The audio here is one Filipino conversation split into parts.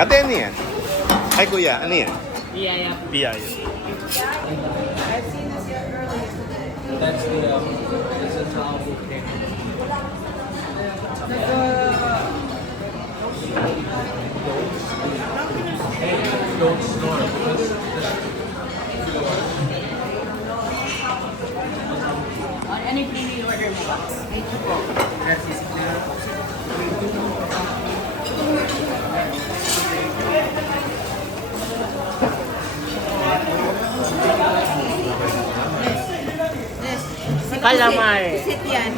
Ate, ano yan? Ay, kuya, ano yan? Biyaya. Biyaya. That's the, this is how we came. Don't snore. Ano yung pre-order mo ba? Ay, po. Calamari. Pusit yan.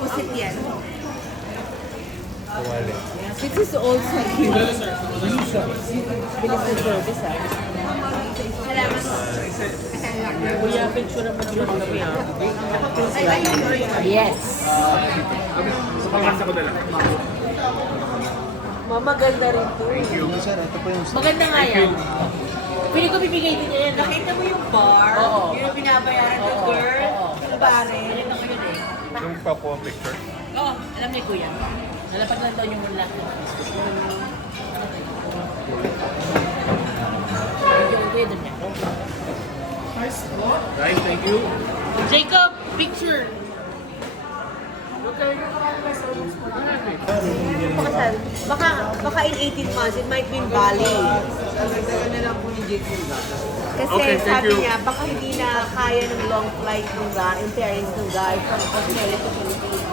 Pusit yan. Wale. This is also bilis ng service, ah. Salamat. Kuya, picture naman dito kami ha. Yes. Sa pamasa ko dala. Mama, ganda rin to. Sir, ito po yung... Maganda nga yan. Pili ko bibigay din niya yan. Nakita mo yung bar? Oo. Yun ang binabayaran ng Oo. girl? Oo. Yung bare? Nakita ko yun eh. Yung pa po ang picture. Oo, alam ni Kuya. Nalapag lang daw yung mula. Yung Kuya doon niya. Guys, thank you. Jacob, picture! Baka in 18 months, it might be in Bali. Kasi Okay, thank sabi you. niya, baka hindi na kaya ng long flight ng guy, yung parents ng guy from Australia to Philippines.